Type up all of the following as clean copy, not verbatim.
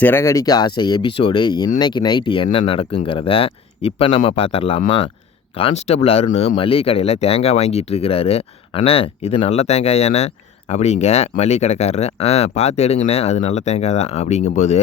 சிறகடிக்க ஆசை எபிசோடு இன்னைக்கு நைட்டு என்ன நடக்குங்கிறத இப்போ நம்ம பார்த்துடலாமா? கான்ஸ்டபிள் அருண் மளிகை கடையில் தேங்காய் வாங்கிட்டு இருக்கிறாரு. அண்ணா, இது நல்ல தேங்காயாண்ணே அப்படிங்க மளிகை கடைக்காரரு. பார்த்து எடுங்கண்ணே, அது நல்ல தேங்காய் தான் அப்படிங்கும்போது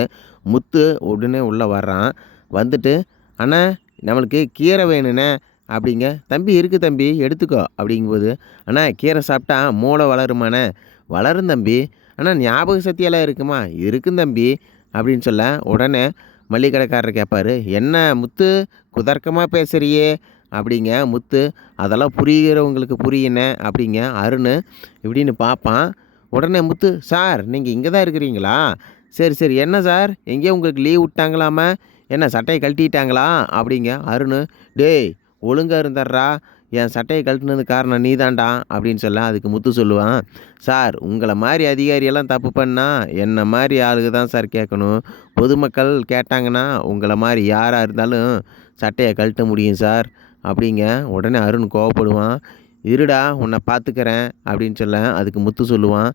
முத்து உடனே உள்ளே வர்றான். வந்துட்டு, அண்ணா நம்மளுக்கு கீரை வேணுண்ணே அப்படிங்க. தம்பி இருக்குது தம்பி, எடுத்துக்கோ அப்படிங்கும்போது, அண்ணா கீரை சாப்பிட்டா மூளை வளருமாண்ணே? வளரும் தம்பி. அண்ணா ஞாபக சக்தியெல்லாம் இருக்குமா? இருக்கும் தம்பி அப்படின்னு சொல்ல, உடனே மளிகை கடைக்காரர் கேட்பார், என்ன முத்து குதர்க்கமாக பேசுகிறியே அப்படிங்க. முத்து, அதெல்லாம் புரிகிறவங்களுக்கு புரியுண்ணே அப்படிங்க. அருண் இப்படின்னு பார்ப்பான். உடனே முத்து, சார் நீங்கள் இங்கே தான் இருக்கிறீங்களா? சரி சரி, என்ன சார் எங்கேயோ உங்களுக்கு லீவ் விட்டாங்களாமா? என்ன சட்டையை கழட்டிட்டாங்களா அப்படிங்க. அருண், டேய் ஒழுங்காக இருந்தாரா, என் சட்டையை கழட்டினது காரணம் நீ தான்டா அப்படின்னு சொல்ல, அதுக்கு முத்து சொல்லுவான், சார் உங்களை மாதிரி அதிகாரியெல்லாம் தப்பு பண்ணால் என்ன மாதிரி ஆளுக தான் சார் கேட்கணும். பொதுமக்கள் கேட்டாங்கன்னா உங்களை மாதிரி யாராக இருந்தாலும் சட்டையை கழட்ட முடியும் சார் அப்படிங்க. உடனே அருண் கோவப்படுவான். இருடா உன்னை பார்த்துக்கிறேன் அப்படின்னு சொல்ல, அதுக்கு முத்து சொல்லுவான்,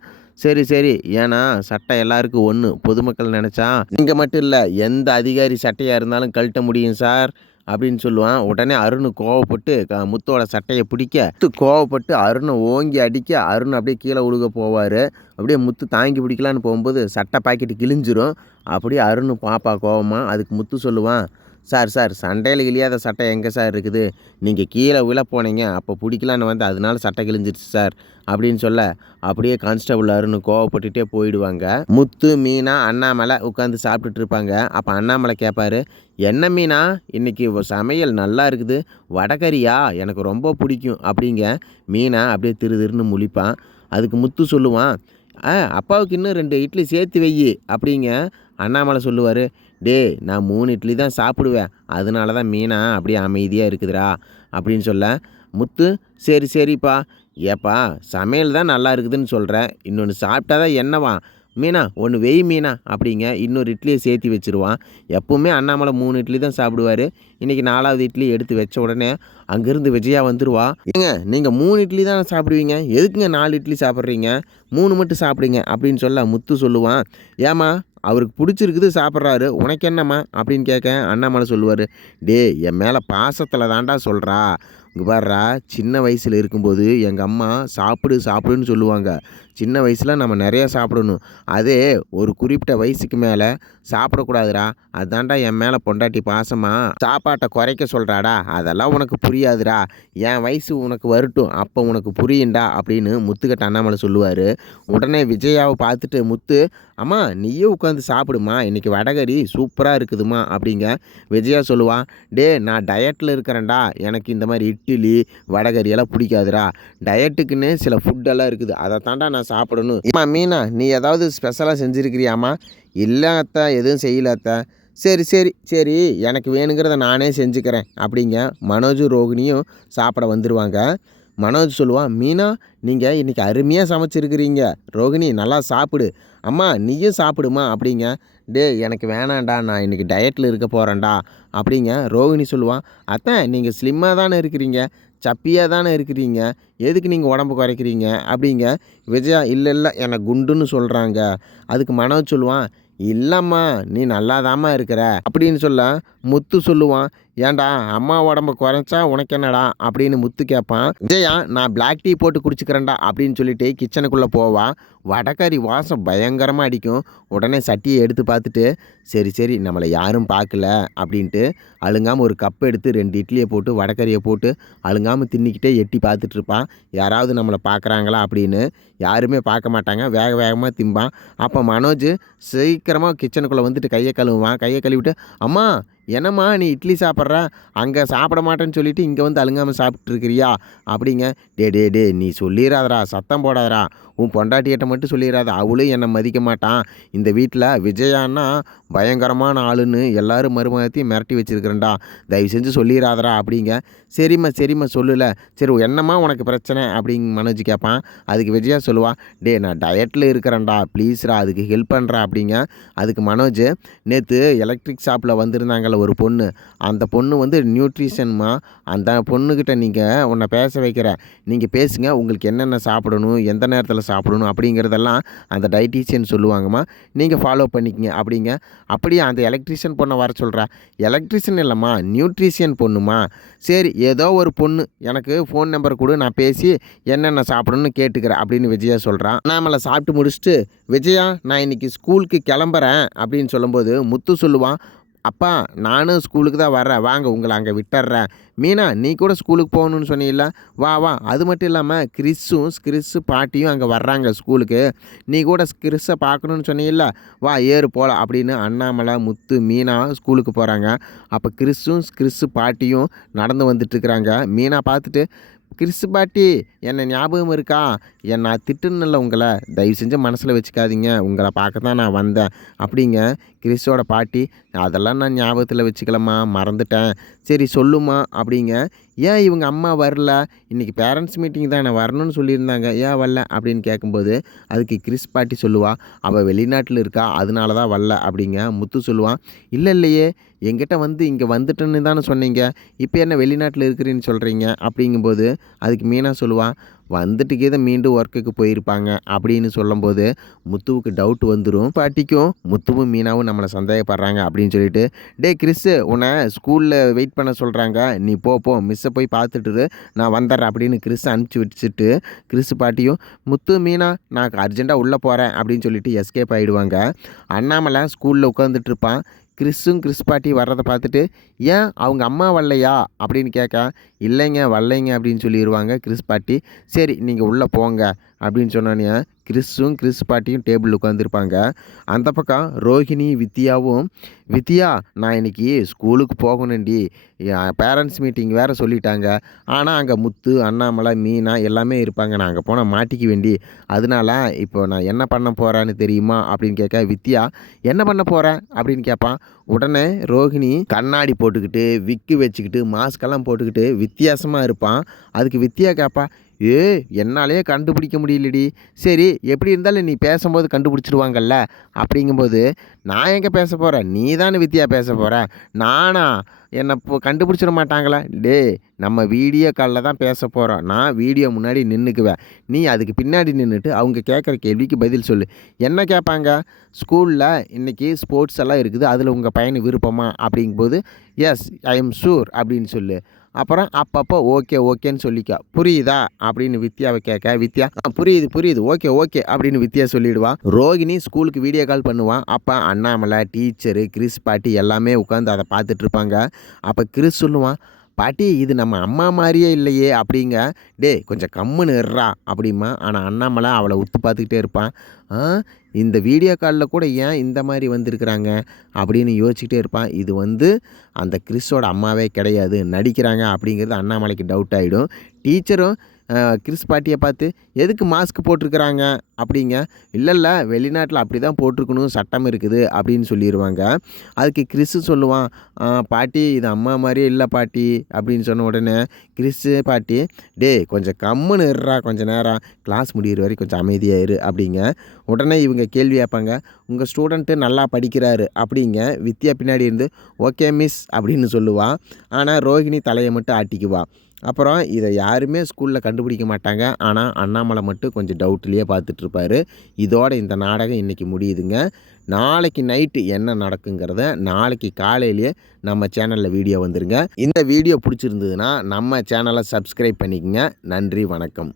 சரி சரி, ஏன்னா சட்டை எல்லாருக்கும் ஒன்று, பொதுமக்கள் நினச்சா நீங்கள் மட்டும் இல்லை எந்த அதிகாரி சட்டையாக இருந்தாலும் கழட்ட முடியும் சார் அப்படின்னு சொல்லுவான். உடனே அருண் கோவப்பட்டு முத்தோட சட்டையை பிடிக்க, முத்து கோவப்பட்டு அருணை ஓங்கி அடிக்க, அருண் அப்படியே கீழே உழுக போவார். அப்படியே முத்து தாங்கி பிடிக்கலான்னு போகும்போது சட்டை பாக்கெட்டு கிழிஞ்சிரும். அப்படியே அருண் பாப்பா கோவமா. அதுக்கு முத்து சொல்லுவான், சார் சார் சண்டையில் கிழியாத சட்டை எங்கே சார் இருக்குது? நீங்கள் கீழே விழ போனீங்க, அப்போ பிடிக்கலான்னு வந்து அதனால சட்டை கிழிஞ்சிருச்சு சார் அப்படின்னு சொல்ல, அப்படியே கான்ஸ்டபிள் அருண் கோவப்பட்டுட்டே போயிடுவாங்க. முத்து, மீனா, அண்ணாமலை உட்காந்து சாப்பிட்டுட்டு இருப்பாங்க. அப்போ அண்ணாமலை கேட்பாரு, என்ன மீனா இன்னைக்கு சமையல் நல்லா இருக்குது, வடகரியா எனக்கு ரொம்ப பிடிக்கும் அப்படிங்க. மீனா அப்படியே திருன்னு முழிப்பான். அதுக்கு முத்து சொல்லுவான், அப்பாவுக்கு இன்னும் 2 இட்லி சேர்த்து வெய்யி அப்படிங்க. அண்ணாமலை சொல்லுவார், டே நான் 3 இட்லி தான் சாப்பிடுவேன், அதனால தான் மீனா அப்படியே அமைதியாக இருக்குதுடா அப்படின்னு சொல்ல, முத்து சரி சரிப்பா, ஏப்பா சமையல் தான் நல்லா இருக்குதுன்னு சொல்கிறேன், இன்னொன்று சாப்பிட்டா தான் என்னவா? மீனா ஒன்று வெய் மீனா அப்படிங்க. இன்னொரு இட்லியை சேர்த்து வச்சுருவான். எப்போவுமே அண்ணாமலை 3 இட்லி தான் சாப்பிடுவார். இன்றைக்கி 4வது இட்லி எடுத்து வச்ச உடனே அங்கேருந்து விஜயா வந்துடுவா. ஏங்க நீங்கள் 3 இட்லி தான் சாப்பிடுவீங்க, எதுக்குங்க 4 இட்லி சாப்பிட்றீங்க? 3 மட்டும் சாப்பிடுங்க அப்படின்னு சொல்ல, முத்து சொல்லுவான், ஏம்மா அவருக்கு பிடிச்சிருக்குது சாப்பிட்றாரு, உனக்கு என்னம்மா அப்படின்னு கேட்க, அண்ணாமலை சொல்லுவார், டே என் மேலே பாசத்தில் தாண்டா சொல்கிறா, இங்கே பாடுறா, சின்ன வயசில் இருக்கும்போது எங்கள் அம்மா சாப்பிடு சாப்பிடுன்னு சொல்லுவாங்க. சின்ன வயசில் நம்ம நிறையா சாப்பிடணும், அதே ஒரு குறிப்பிட்ட வயசுக்கு மேலே சாப்பிடக்கூடாதுடா, அதான்டா என் மேலே பொண்டாட்டி பாசமா சாப்பாட்டை குறைக்க சொல்கிறாடா, அதெல்லாம் உனக்கு புரியாதுடா, என் வயசு உனக்கு வரட்டும் அப்போ உனக்கு புரியுண்டா அப்படின்னு முத்துக்கிட்ட அண்ணாமலை சொல்லுவார். உடனே விஜயாவை பார்த்துட்டு முத்து, அம்மா நீயே உட்காந்து சாப்பிடுமா, இன்றைக்கி வடகரி சூப்பராக இருக்குதுமா அப்படிங்க. விஜயா சொல்லுவான், டே நான் டயட்டில் இருக்கிறேன்டா, எனக்கு இந்த மாதிரி இட்லி வடகரியெல்லாம் பிடிக்காதுடா, டயட்டுக்குன்னு சில ஃபுட்டெல்லாம் இருக்குது, அதை தாண்டா நான் சாப்பிடணும். அம்மா மீனா நீ ஏதாவது ஸ்பெஷலாக செஞ்சுருக்கிறியாம்மா? இல்லை அத்தை, எதுவும் செய்யல அத்தை. சரி சரி சரி, எனக்கு வேணுங்கிறத நானே செஞ்சுக்கிறேன் அப்படிங்க. மனோஜ் ரோகிணியும் சாப்பிட வந்துடுவாங்க. மனோஜ் சொல்லுவான், மீனா நீங்கள் இன்றைக்கி அருமையாக சமைச்சிருக்கிறீங்க, ரோகிணி நல்லா சாப்பிடு, அம்மா நீயும் சாப்பிடுமா அப்படிங்க. டே எனக்கு வேணாண்டா, நான் இன்றைக்கி டயட்டில் இருக்க போகிறேன்டா அப்படிங்க. ரோகிணி சொல்லுவான், அத்தை நீங்கள் ஸ்லிம்மாக தானே இருக்கிறீங்க, சப்பியாக தானே இருக்கிறீங்க, எதுக்கு நீங்கள் உடம்பு குறைக்கிறீங்க அப்படிங்க. விஜயா, இல்லை இல்லை என்னை குண்டுன்னு சொல்கிறாங்க. அதுக்கு மனோஜ் சொல்லுவான், இல்லைம்மா நீ நல்லாதாம்மா இருக்கிற அப்படின்னு சொல்ல, முத்து சொல்லுவான், ஏன்டா அம்மா உடம்பு குறைச்சா உனக்கு என்னடா அப்படின்னு முத்து கேட்பான். விஜயா, நான் பிளாக் டீ போட்டு குடிச்சிக்கிறேன்டா அப்படின்னு சொல்லிட்டு கிச்சனுக்குள்ளே போவான். வடகறி வாசம் பயங்கரமாக அடிக்கும். உடனே சட்டியை எடுத்து பார்த்துட்டு, சரி சரி நம்மளை யாரும் பார்க்கல அப்படின்ட்டு அழுங்காமல் ஒரு கப் எடுத்து 2 இட்லியை போட்டு வடகறியை போட்டு அழுங்காமல் தின்னிக்கிட்டே எட்டி பார்த்துட்ருப்பான், யாராவது நம்மளை பார்க்குறாங்களா அப்படின்னு. யாருமே பார்க்க மாட்டாங்க, வேக வேகமாக திம்பான். அப்போ மனோஜ் சீக்கிரமாக கிச்சனுக்குள்ளே வந்துட்டு கையை கழுவுவான். கையை கழுவிட்டு, அம்மா என்னம்மா நீ இட்லி சாப்பிட்ற, அங்கே சாப்பிட மாட்டேன்னு சொல்லிவிட்டு இங்கே வந்து அழுங்காமல் சாப்பிட்ருக்கிறியா அப்படிங்க. டே டே டே நீ சொல்லிடாதடா, சத்தம் போடாதடா, உன் பொண்டாட்டியிட்ட மட்டும் சொல்லிடாத, அவளும் என்னை மதிக்க மாட்டான், இந்த வீட்டில் விஜயான்னா பயங்கரமான ஆளுன்னு எல்லாரும் மருமகத்தையும் மிரட்டி வச்சுருக்கிறேன்டா, தயவு செஞ்சு சொல்லிடாதடா அப்படிங்க. சரிம்மா சரிம்மா சொல்லலை, சரி என்னம்மா உனக்கு பிரச்சனை அப்படிங்க மனோஜ் கேட்பான். அதுக்கு விஜயா சொல்லுவா, டே நான் டயட்டில் இருக்கிறேன்டா, ப்ளீஸ்ரா அதுக்கு ஹெல்ப் பண்ணுறா அப்படிங்க. அதுக்கு மனோஜ், நேற்று எலக்ட்ரிக் ஷாப்பில் வந்திருந்தாங்கல்ல ஒரு பொண்ணு. அந்த பொண்ணு வந்து நியூட்ரிஷன்மா. அந்த பொண்ணுக்கிட்ட நீங்கள் உன்னை பேச வைக்கிறேன். நீங்கள் பேசுங்க. உங்களுக்கு என்னென்ன சாப்பிடணும், எந்த நேரத்தில் சாப்பிடணும் அப்படிங்கிறதெல்லாம் அந்த டயட்டீஷியன் சொல்லுவாங்கம்மா. நீங்கள் ஃபாலோ பண்ணிக்கங்க அப்படிங்க. அப்படியே அந்த எலக்ட்ரீஷியன் பொண்ணை வர சொல்கிறா. எலக்ட்ரீஷியன் இல்லைம்மா, நியூட்ரிஷியன் பொண்ணுமா. சரி ஏதோ ஒரு பொண்ணு, எனக்கு ஃபோன் நம்பர் கொடு, நான் பேசி என்னென்ன சாப்பிடணும்னு கேட்டுக்கிறேன் அப்படின்னு விஜயா சொல்கிறான். அண்ணாமலை சாப்பிட்டு முடிச்சுட்டு, விஜயா நான் இன்றைக்கி ஸ்கூலுக்கு கிளம்புறேன் அப்படின்னு சொல்லும்போது முத்து சொல்லுவான், அப்பா நானும் ஸ்கூலுக்கு தான் வர்றேன், வாங்க உங்களை அங்கே விட்டுறேன். மீனா நீ கூட ஸ்கூலுக்கு போகணுன்னு சொன்னீல்ல, வா வா. அது மட்டும் இல்லாமல் கிறிஸு பாட்டியும் அங்கே வர்றாங்க ஸ்கூலுக்கு, நீ கூட கிறிஸை பார்க்கணுன்னு சொன்னீல்ல, வா ஏறு போகலாம் அப்படின்னு அண்ணாமலை, முத்து, மீனா ஸ்கூலுக்கு போகிறாங்க. அப்போ கிறிஸு பாட்டியும் நடந்து வந்துட்டுருக்குறாங்க. மீனா பார்த்துட்டு, கிறிஸு பாட்டி என்னை ஞாபகம் இருக்கா, என்னை திட்டுன்னுல உங்களை, தயவு செஞ்சு மனசில் வச்சுக்காதீங்க, உங்களை பார்க்க தான் நான் வந்தேன் அப்படிங்க. கிறிஸோட பாட்டி, அதெல்லாம் நான் ஞாபகத்தில் வச்சுக்கலம்மா, மறந்துட்டேன், சரி சொல்லுமா அப்படிங்க. ஏன் இவங்க அம்மா வரல, இன்றைக்கி பேரண்ட்ஸ் மீட்டிங் தான் நான் வரணும்னு சொல்லியிருந்தாங்க, ஏன் வரல அப்படின்னு கேட்கும்போது அதுக்கு கிறிஸ் பாட்டி சொல்லுவா, அவள் வெளிநாட்டில் இருக்கா அதனால தான் வரல அப்படிங்க. முத்து சொல்லுவான், இல்லையே என்கிட்ட வந்து இங்கே வந்துட்டேன்னு தானே சொன்னீங்க, இப்போ என்ன வெளிநாட்டில் இருக்கிறேன்னு சொல்கிறீங்க அப்படிங்கும்போது அதுக்கு மீனா சொல்லுவான், வந்துட்டுக்கே தான் மீண்டும் ஒர்க்குக்கு போயிருப்பாங்க அப்படின்னு சொல்லும்போது முத்துவுக்கு டவுட் வந்துடும். பாட்டிக்கும் முத்துவும் மீனாவும் நம்மளை சந்தேகப்படுறாங்க அப்படின்னு சொல்லிட்டு, டே கிறிஸு உன்னை ஸ்கூலில் வெயிட் பண்ண சொல்கிறாங்க, நீ போ மிஸ்ஸை போய் பார்த்துட்டு நான் வந்துடுறேன் அப்படின்னு கிறிஸ் அனுப்பிச்சி வச்சுட்டு, கிறிஸ் பாட்டியும் முத்து மீனா நான் அர்ஜெண்ட்டாக உள்ளே போகிறேன் அப்படின்னு சொல்லிட்டு எஸ்கேப் ஆகிடுவாங்க. அண்ணாமலை ஸ்கூலில் உட்காந்துட்டு இருப்பான். கிறிஸ் பாட்டி வர்றதை பார்த்துட்டு, ஏன் அவங்க அம்மா வரலையா அப்படின்னு கேட்க, இல்லைங்க வரலைங்க அப்படின்னு சொல்லிடுவாங்க கிறிஸ் பாட்டி. சரி நீங்கள் உள்ளே போங்க அப்படின்னு சொன்னோன்னே கிறிஸ் பாட்டியும் டேபிள் உட்காந்துருப்பாங்க. அந்த பக்கம் ரோஹிணி வித்யாவும், வித்யா நான் இன்றைக்கி ஸ்கூலுக்கு போகணுண்டி, பேரண்ட்ஸ் மீட்டிங் வேறு சொல்லிட்டாங்க, ஆனால் அங்கே முத்து, அண்ணாமலை, மீனா எல்லாமே இருப்பாங்க, நான் அங்கே போனால் மாட்டிக்க வேண்டி, அதனால இப்போ நான் என்ன பண்ண போகிறேன்னு தெரியுமா அப்படின்னு கேட்க, வித்யா என்ன பண்ண போகிறேன் அப்படின்னு கேட்பான். உடனே ரோஹிணி கண்ணாடி போட்டுக்கிட்டு விக்கு வச்சுக்கிட்டு மாஸ்கெல்லாம் போட்டுக்கிட்டு வித்தியாசமாக இருப்பான். அதுக்கு வித்யா கேட்பா, என்னாலேயே கண்டுபிடிக்க முடியலடி, சரி எப்படி இருந்தாலும் நீ பேசும்போது கண்டுபிடிச்சிடுவாங்கல்ல அப்படிங்கும்போது, நான் எங்கே பேச போகிறேன், நீ தானே வித்யா பேச போகிற, நானா, என்னை இப்போ கண்டுபிடிச்சிட மாட்டாங்களா, நம்ம வீடியோ காலில் தான் பேச போகிறோம், நான் வீடியோ முன்னாடி நின்றுக்குவேன், நீ அதுக்கு பின்னாடி நின்றுட்டு அவங்க கேட்குற கேள்விக்கு பதில் சொல்லு. என்ன கேட்பாங்க, ஸ்கூலில் இன்றைக்கி ஸ்போர்ட்ஸ் எல்லாம் இருக்குது, அதில் உங்கள் பையனு விருப்பமா அப்படிங்கும்போது எஸ் ஐ எம் ஷூர் அப்படின்னு சொல்லு. அப்புறம் அப்பப்போ ஓகேன்னு சொல்லிக்க, புரியுதா அப்படின்னு வித்யாவை கேட்க, வித்யா புரியுது ஓகே அப்படின்னு வித்யா சொல்லிவிடுவா. ரோகிணி ஸ்கூலுக்கு வீடியோ கால் பண்ணுவான். அப்போ அண்ணாமலை, டீச்சரு, கிறிஸ் பாட்டி எல்லாமே உட்காந்து அதை பார்த்துட்ருப்பாங்க. அப்போ கிறிஸ் சொல்லுவான், பாட்டி இது நம்ம அம்மா மாதிரியே இல்லையே அப்படிங்க. கொஞ்சம் கம்முன்னு இருறா அப்படிமா. ஆனால் அண்ணாமலை அவளை உத்து பார்த்துக்கிட்டே இருப்பான். இந்த வீடியோ காலில் கூட ஏன் இந்த மாதிரி வந்திருக்கிறாங்க அப்படின்னு யோசிச்சுக்கிட்டே இருப்பான். இது வந்து அந்த கிறிஸோட அம்மாவே கிடையாது, நடிக்கிறாங்க அப்படிங்கிறது அண்ணாமலைக்கு டவுட் ஆகிடும். டீச்சரும் கிறிஸ் பாட்டியை பார்த்து எதுக்கு மாஸ்க் போட்டிருக்கிறாங்க அப்படிங்க. இல்லை வெளிநாட்டில் அப்படி தான் போட்டிருக்கணும் சட்டம் இருக்குது அப்படின்னு சொல்லிடுவாங்க. அதுக்கு கிறிஸு சொல்லுவான், பாட்டி இது அம்மா மாதிரியே இல்லை பாட்டி அப்படின்னு சொன்ன உடனே கிறிஸு பாட்டி, கொஞ்சம் கம்முன்னு இருறா, கொஞ்சம் நேரம் கிளாஸ் முடிகிற வரை கொஞ்சம் அமைதியாக இரு அப்படிங்க. உடனே இவங்க கேள்வி கேட்பாங்க, உங்கள் ஸ்டூடெண்ட்டு நல்லா படிக்கிறாரு அப்படிங்க. வித்யா பின்னாடி இருந்து ஓகே மிஸ் அப்படின்னு சொல்லுவாள். ஆனால் ரோஹிணி தலையை மட்டும் ஆட்டிக்குவா. அப்புறம் இதை யாருமே ஸ்கூலில் கண்டுபிடிக்க மாட்டாங்க. ஆனால் அண்ணாமலை மட்டும் கொஞ்சம் டவுட்லேயே பார்த்துட்ருப்பார். இதோட இந்த நாடகம் இன்றைக்கி முடியுதுங்க. நாளைக்கு நைட்டு என்ன நடக்குங்கிறத நாளைக்கு காலையிலேயே நம்ம சேனலில் வீடியோ வந்துருங்க. இந்த வீடியோ பிடிச்சிருந்ததுன்னா நம்ம சேனலை சப்ஸ்கிரைப் பண்ணிக்கங்க. நன்றி, வணக்கம்.